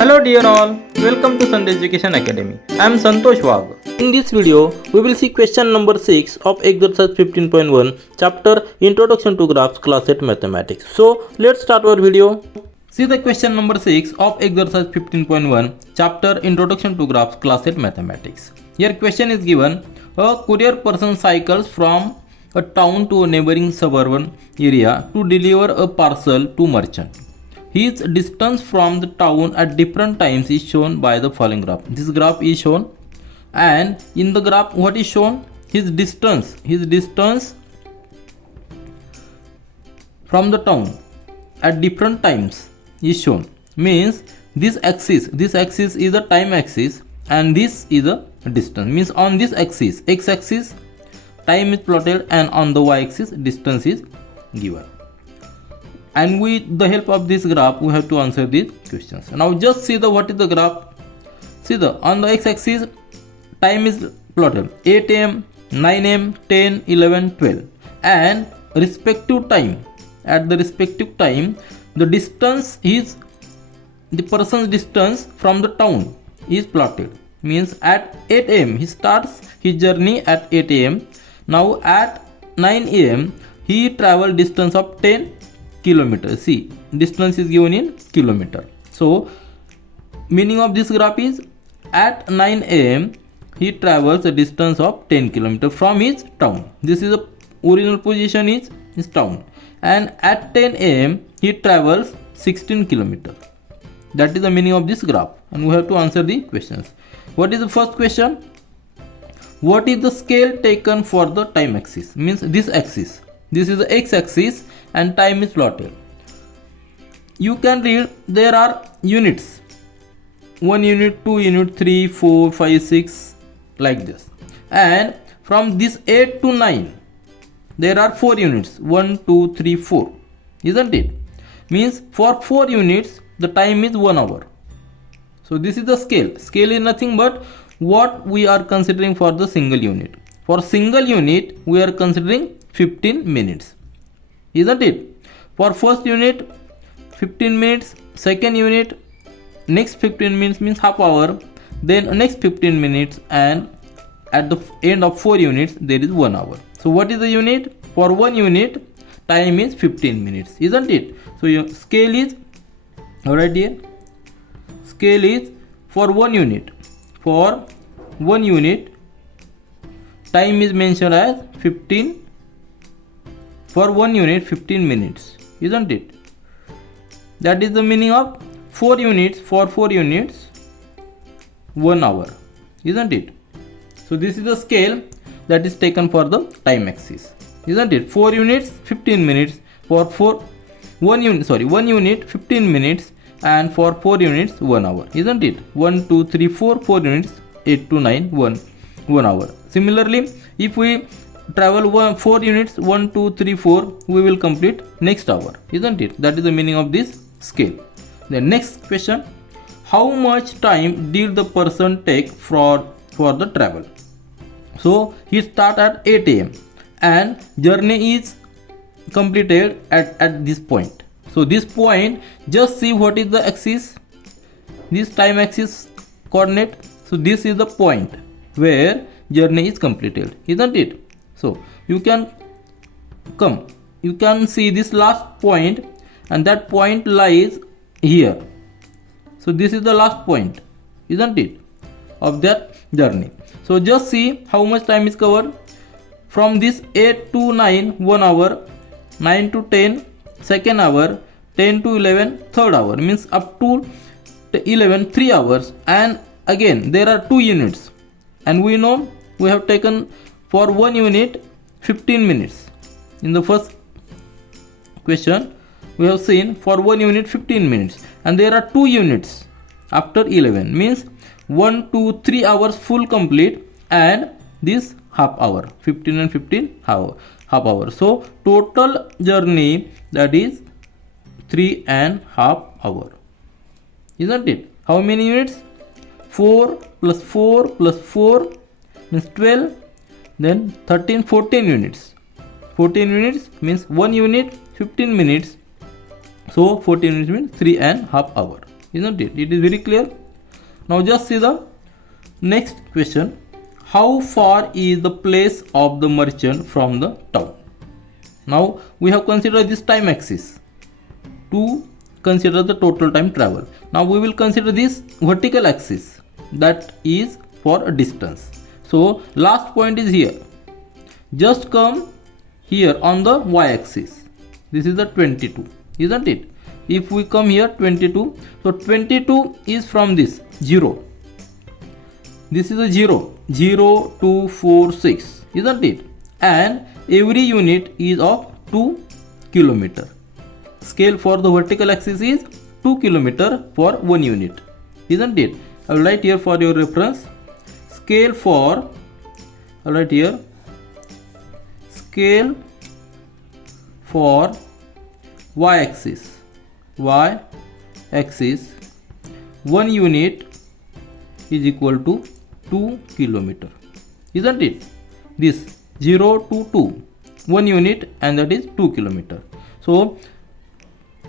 Hello dear all, welcome to Sandhya Education Academy. I am Santosh Wag. In this video, we will see question number 6 of exercise 15.1 chapter Introduction to Graphs class 8 Mathematics. So, let's start our video. See the question number 6 of exercise 15.1 chapter Introduction to Graphs class 8 Mathematics. Here question is given: a courier person cycles from a town to a neighboring suburban area to deliver a parcel to merchant. His distance from the town at different times is shown by the following graph. This graph is shown, and in the graph what is shown? His distance from the town at different times is shown. Means this axis is the time axis and this is the distance. Means on this axis, x axis, time is plotted, and on the y axis distance is given. And with the help of this graph we have to answer these questions. Now just see the what is the graph. See the on the x axis time is plotted 8 am, 9 am, 10, 11, 12, and respective time, at the respective time the distance is the person's distance from the town is plotted. Means at 8 am he starts his journey at 8 am. Now at 9 am he travel distance of 10 kilometers. See, distance is given in kilometer. So meaning of this graph is at 9 am he travels a distance of 10 kilometers from his town. This is the original position is his town, and at 10 am he travels 16 kilometers. That is the meaning of this graph, and we have to answer the questions. What is the first question? What is the scale taken for the time axis? Means this axis, this is the x axis and time is plotted. You can read there are units: 1 unit, 2 unit, 3, 4, 5, 6, like this. And from this 8 to 9 there are 4 units: 1, 2, 3, 4, isn't it? Means for 4 units the time is 1 hour. So this is the scale. Scale is nothing but what we are considering for the single unit. For single unit we are considering 15 minutes, isn't it? For first unit 15 minutes, second unit next 15 minutes means half hour, then next 15 minutes, and at the end of 4 units there is 1 hour. So what is the unit? For 1 unit time is 15 minutes, isn't it? So your scale is alright here. Scale is for 1 unit. For 1 unit time is mentioned as 15. For 1 unit 15 minutes, isn't it? That is the meaning of 4 units. For 4 units 1 hour, isn't it? So this is the scale that is taken for the time axis, isn't it? 4 units 15 minutes, for 1 unit 15 minutes, and for 4 units 1 hour, isn't it? 1, 2, 3, 4 units, 8 to 9, 1 hour. Similarly, if we travel 4 units, 1, 2, 3, 4, we will complete next hour, isn't it? That is the meaning of this scale. The next question: how much time did the person take for the travel? So he start at 8 am and journey is completed at this point. So this point, just see what is the axis, this time axis coordinate. So this is the point where journey is completed, isn't it? So you can see this last point, and that point lies here. So this is the last point, isn't it, of that journey. So just see how much time is covered. From this 8 to 9 1 hour, 9 to 10 second hour, 10 to 11 third hour, means up to 11 3 hours. And again there are 2 units, and we know we have taken for 1 unit 15 minutes. In the first question we have seen for 1 unit 15 minutes, and there are 2 units after 11, means 1, 2, 3 hours full complete, and this half hour, 15 and 15 half hour. So total journey that is 3.5 hour, isn't it? How many units? 4 plus 4 plus 4 means 12, then 13, 14 units. 14 units means 1 unit 15 minutes. So 14 minutes means 3.5 hours. isn't it? It is very clear. Now just see the next question. How far is the place of the merchant from the town? Now we have considered this time axis to consider the total time travel. Now we will consider this vertical axis, that is for a distance. So last point is here. Just come here on the y-axis. This is the 22, isn't it? If we come here 22, so 22 is from this 0. This is a 0, 0, 2, 4, 6, isn't it? And every unit is of 2 kilometer. Scale for the vertical axis is 2 kilometer for 1 unit, isn't it? I will write here for your reference. Scale for, I will write here, scale for y-axis, y-axis, 1 unit is equal to 2 kilometer, isn't it? This 0 to 2, 1 unit, and that is 2 kilometer. So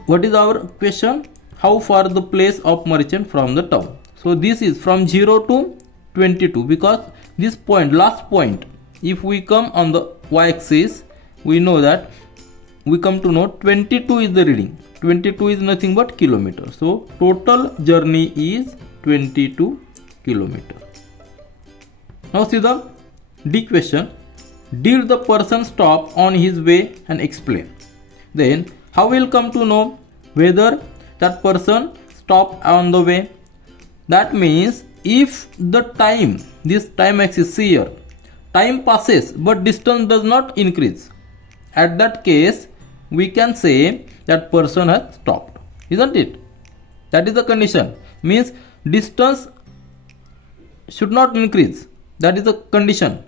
what is our question? How far the place of merchant from the town? So this is from 0 to 22, because this point, last point, if we come on the y-axis, we know that we come to know 22 is the reading. 22 is nothing but kilometer. So total journey is 22 kilometer. Now see the D question. Did the person stop on his way and explain? Then how will come to know whether that person stopped on the way? That means if the time, this time axis here, time passes but distance does not increase, at that case we can say that person has stopped, isn't it? That is the condition. Means distance should not increase. That is the condition.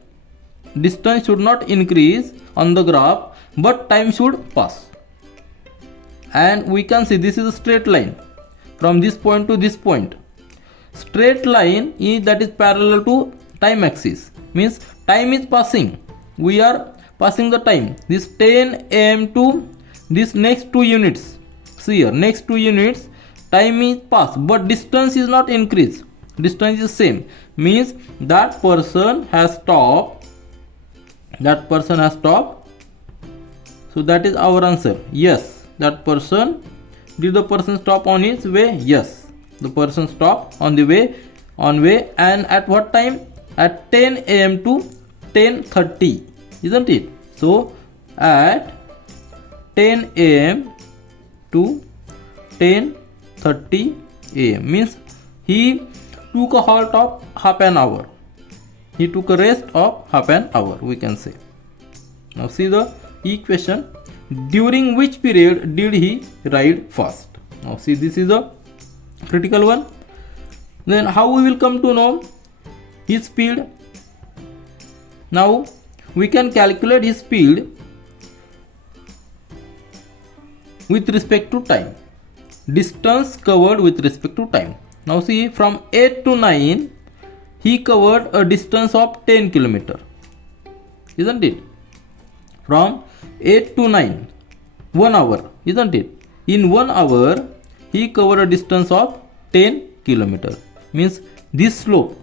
Distance should not increase on the graph, but time should pass. And we can see this is a straight line from this point to this point. Straight line is that is parallel to time axis. Means time is passing. We are passing the time. This 10 am to this next 2 units. See here, next 2 units, time is passed, but distance is not increased. Distance is same. Means that person has stopped. That person has stopped. So that is our answer. Yes, that person. Did the person stop on his way? Yes, the person stopped on the way, and at what time? At 10 am to 10:30, isn't it? So at 10 am to 10:30 am means he took a halt of half an hour. He took a rest of half an hour, we can say. Now see the equation. During which period did he ride fast? Now see, this is a critical one. Then how we will come to know his speed? Now we can calculate his speed with respect to time. Distance covered with respect to time. Now see, from 8 to 9 he covered a distance of 10 kilometer, isn't it? From 8 to 9, 1 hour, isn't it? In 1 hour he covered a distance of 10 kilometer. Means this slope,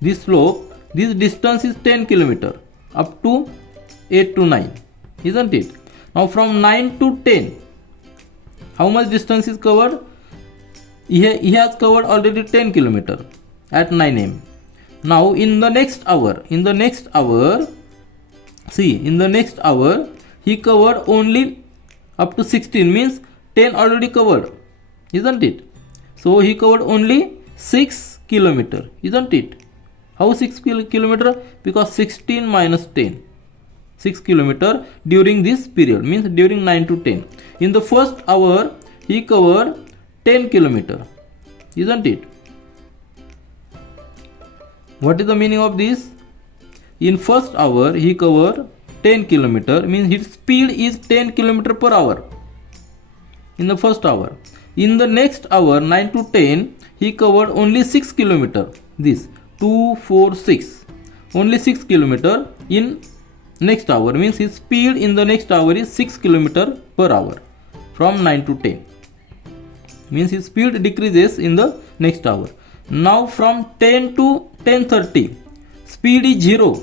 this distance is 10 kilometer up to 8 to 9, isn't it? Now from 9 to 10, how much distance is covered? He has covered already 10 kilometer at 9 am. Now in the next hour, see, in the next hour he covered only up to 16, means 10 already covered, isn't it? So he covered only 6 kilometer, isn't it? How 6 kilometer? Because 16 minus 10, 6 kilometer during this period, means during 9 to 10. In the first hour he covered 10 kilometer, isn't it? What is the meaning of this? In first hour he covered 10 kilometer, means his speed is 10 kilometer per hour in the first hour. In the next hour, 9 to 10, he covered only 6 kilometer. This 2, 4, 6, only 6 kilometer in next hour, means his speed in the next hour is 6 kilometer per hour from 9 to 10. means his speed decreases in the next hour. Now from 10 to 10:30, speed is 0.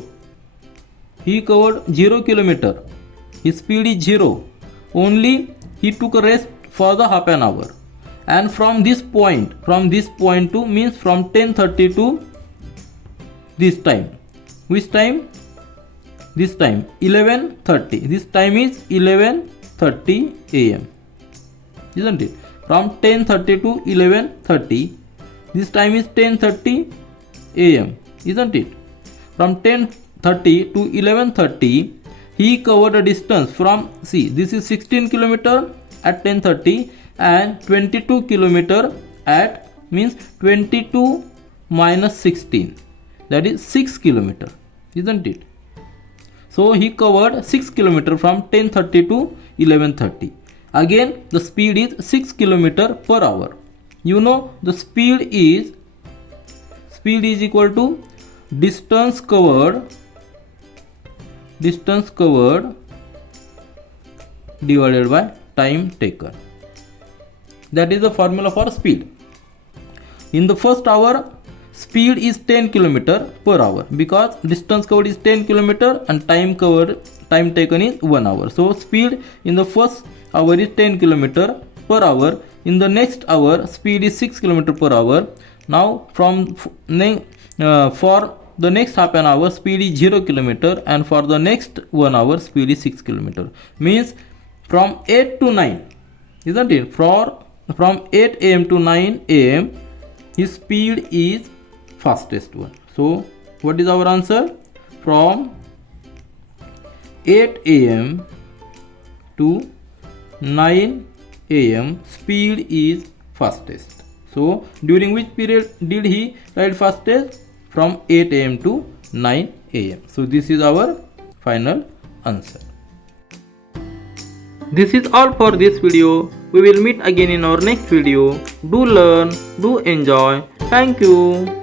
He covered 0 kilometer. His speed is 0. Only he took a rest for the half an hour. And from this point to means from 10:30 to this time. Which time? This time 11:30. This time is 11:30 a.m. Isn't it? From 10:30 to 11:30. This time is 10:30 a.m. Isn't it? From 10:30 to 11:30, he covered a distance from, see, this is 16 kilometer at 10:30 and 22 kilometer at, means 22 minus 16, that is 6 kilometer, isn't it? So he covered 6 kilometer from 10:30 to 11:30. Again the speed is 6 kilometer per hour. You know the speed is equal to distance covered divided by time taken. That is the formula for speed. In the first hour, speed is 10 km per hour because distance covered is 10 km and time taken is 1 hour. So speed in the first hour is 10 km per hour. In the next hour, speed is 6 km per hour. Now for the next half an hour, speed is 0 km, and for the next 1 hour, speed is 6 km. Means from 8 to 9, isn't it? From 8 a.m. to 9 a.m, his speed is fastest one. So what is our answer? From 8 a.m. to 9 a.m, speed is fastest. So during which period did he ride fastest? From 8 a.m. to 9 a.m. So this is our final answer. This is all for this video. We will meet again in our next video. Do learn, do enjoy. Thank you.